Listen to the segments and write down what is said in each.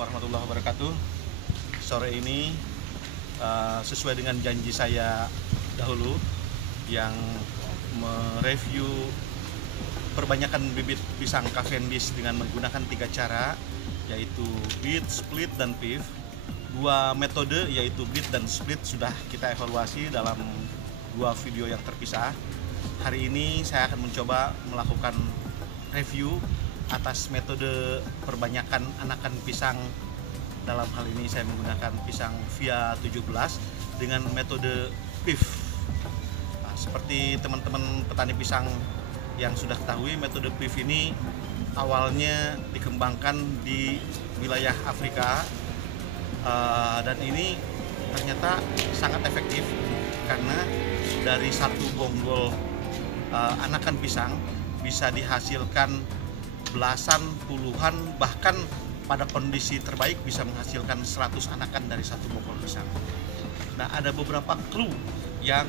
warahmatullahi wabarakatuh. Sore ini sesuai dengan janji saya dahulu yang mereview perbanyakan bibit pisang Cavendish dengan menggunakan 3 cara, yaitu beat, split, dan pif. 2 metode yaitu beat dan split sudah kita evaluasi dalam 2 video yang terpisah. Hari ini saya akan mencoba melakukan review atas metode perbanyakan anakan pisang. Dalam hal ini saya menggunakan pisang VIA 17 dengan metode pif. Nah, seperti teman-teman petani pisang yang sudah ketahui, metode pif ini awalnya dikembangkan di wilayah Afrika, dan ini ternyata sangat efektif karena dari satu bonggol anakan pisang bisa dihasilkan belasan, puluhan, bahkan pada kondisi terbaik bisa menghasilkan 100 anakan dari satu bonggol pisang. Nah, ada beberapa clue yang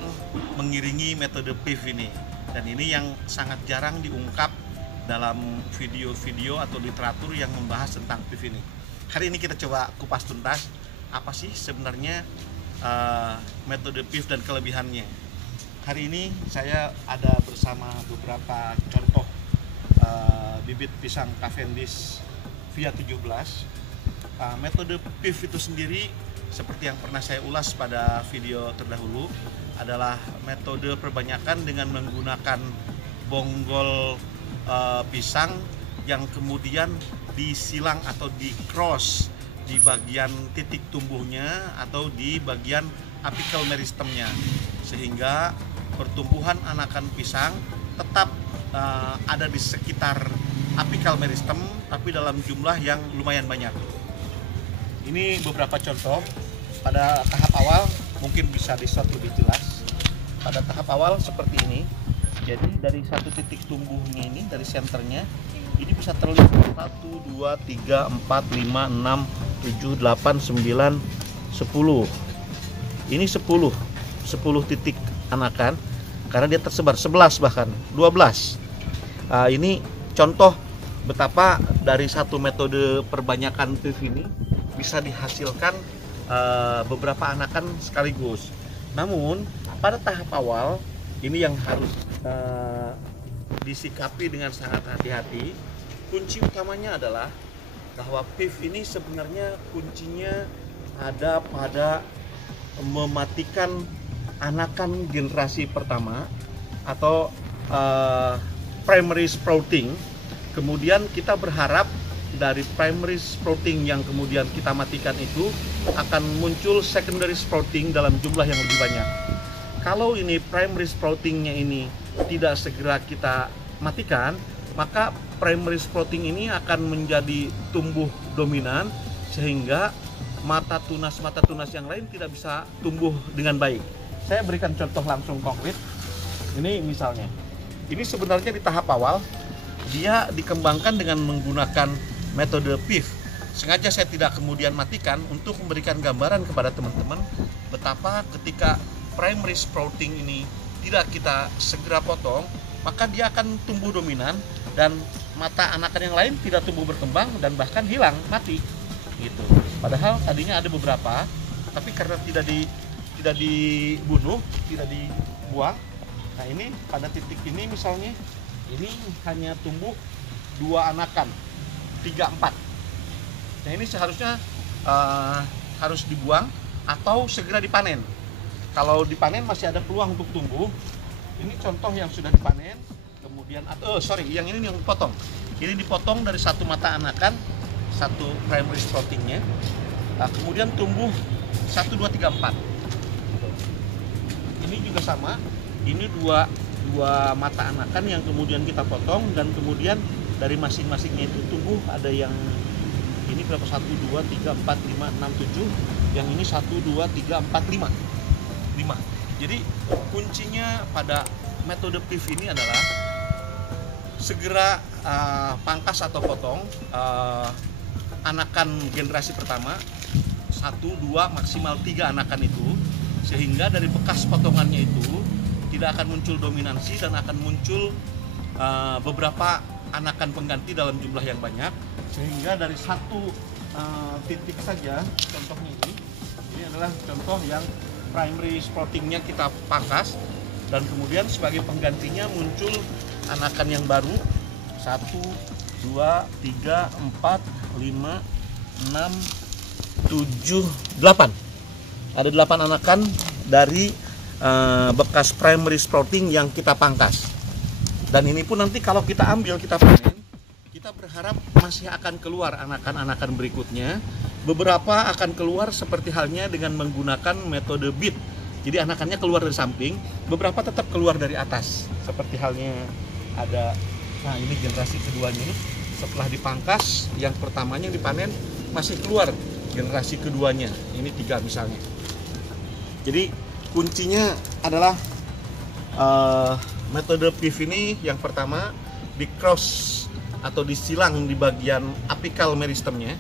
mengiringi metode pif ini, dan ini yang sangat jarang diungkap dalam video-video atau literatur yang membahas tentang pif ini. Hari ini kita coba kupas tuntas apa sih sebenarnya metode pif dan kelebihannya. Hari ini saya ada bersama beberapa contoh bibit pisang Cavendish VIA 17. Metode pif itu sendiri seperti yang pernah saya ulas pada video terdahulu adalah metode perbanyakan dengan menggunakan bonggol pisang yang kemudian disilang atau di cross di bagian titik tumbuhnya atau di bagian apical meristemnya, sehingga pertumbuhan anakan pisang tetap ada di sekitar apical meristem, tapi dalam jumlah yang lumayan banyak. Ini beberapa contoh. Pada tahap awal mungkin bisa di-shot lebih jelas. Pada tahap awal seperti ini. Jadi dari satu titik tumbuhnya ini, dari senternya, ini bisa terlihat 1, 2, 3, 4, 5, 6, 7, 8, 9, 10. Ini 10 titik anakan, karena dia tersebar 11 bahkan 12. Ini contoh betapa dari satu metode perbanyakan pif ini bisa dihasilkan beberapa anakan sekaligus. Namun pada tahap awal ini yang harus disikapi dengan sangat hati-hati. Kunci utamanya adalah bahwa pif ini sebenarnya kuncinya ada pada mematikan anakan generasi pertama atau primary sprouting. Kemudian kita berharap dari primary sprouting yang kemudian kita matikan itu akan muncul secondary sprouting dalam jumlah yang lebih banyak. Kalau ini primary sproutingnya ini tidak segera kita matikan, maka primary sprouting ini akan menjadi tumbuh dominan, sehingga mata tunas yang lain tidak bisa tumbuh dengan baik. Saya berikan contoh langsung konkret. Ini misalnya, ini sebenarnya di tahap awal dia dikembangkan dengan menggunakan metode pif. Sengaja saya tidak kemudian matikan untuk memberikan gambaran kepada teman-teman betapa ketika primary sprouting ini tidak kita segera potong, maka dia akan tumbuh dominan dan mata anakan yang lain tidak tumbuh berkembang dan bahkan hilang, mati gitu. Padahal tadinya ada beberapa, tapi karena tidak dibunuh, tidak dibuang. Nah, ini pada titik ini misalnya, ini hanya tumbuh 2 anakan, 3, 4. Nah, ini seharusnya harus dibuang atau segera dipanen. Kalau dipanen masih ada peluang untuk tumbuh. Ini contoh yang sudah dipanen, kemudian yang ini yang dipotong. Ini dipotong dari satu mata anakan, satu primary sproutingnya. Kemudian tumbuh 1, 2, 3, 4. Ini juga sama. Ini dua mata anakan yang kemudian kita potong, dan kemudian dari masing-masingnya itu tumbuh ada yang ini berapa, 1, 2, 3, 4, 5, 6, 7. Yang ini 1, 2, 3, 4, 5. Jadi kuncinya pada metode pif ini adalah segera pangkas atau potong anakan generasi pertama, 1, 2, maksimal 3 anakan itu, sehingga dari bekas potongannya itu tidak akan muncul dominansi dan akan muncul beberapa anakan pengganti dalam jumlah yang banyak, sehingga dari satu titik saja contohnya ini. Ini adalah contoh yang primary sproutingnya kita pangkas, dan kemudian sebagai penggantinya muncul anakan yang baru 1, 2, 3, 4, 5, 6, 7, 8. Ada 8 anakan dari bekas primary sprouting yang kita pangkas. Dan ini pun nanti kalau kita ambil, kita panen, kita berharap masih akan keluar anakan-anakan berikutnya. Beberapa akan keluar seperti halnya dengan menggunakan metode beat. Jadi anakannya keluar dari samping, beberapa tetap keluar dari atas. Seperti halnya ada, nah ini generasi keduanya. Setelah dipangkas, yang pertamanya dipanen masih keluar generasi keduanya. Ini 3 misalnya. Jadi kuncinya adalah metode PIF ini yang pertama di cross atau disilang di bagian apical meristemnya.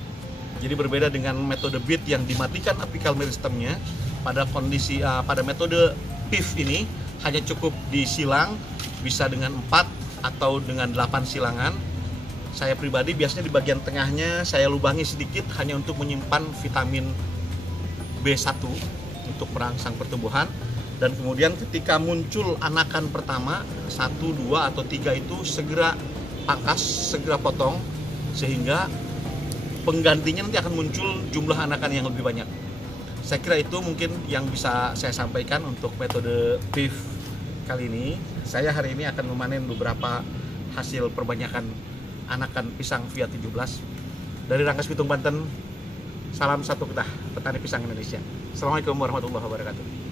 Jadi berbeda dengan metode beat yang dimatikan apical meristemnya. Pada kondisi pada metode PIF ini hanya cukup disilang, bisa dengan 4 atau dengan 8 silangan. Saya pribadi biasanya di bagian tengahnya saya lubangi sedikit hanya untuk menyimpan vitamin B1 untuk merangsang pertumbuhan. Dan kemudian ketika muncul anakan pertama 1, 2, atau 3 itu segera pangkas, segera potong, sehingga penggantinya nanti akan muncul jumlah anakan yang lebih banyak. Saya kira itu mungkin yang bisa saya sampaikan untuk metode PIF kali ini. Saya hari ini akan memanen beberapa hasil perbanyakan anakan pisang Via 17. Dari Rangkas Bitung, Banten, salam satu ketah petani pisang Indonesia. Assalamualaikum warahmatullahi wabarakatuh.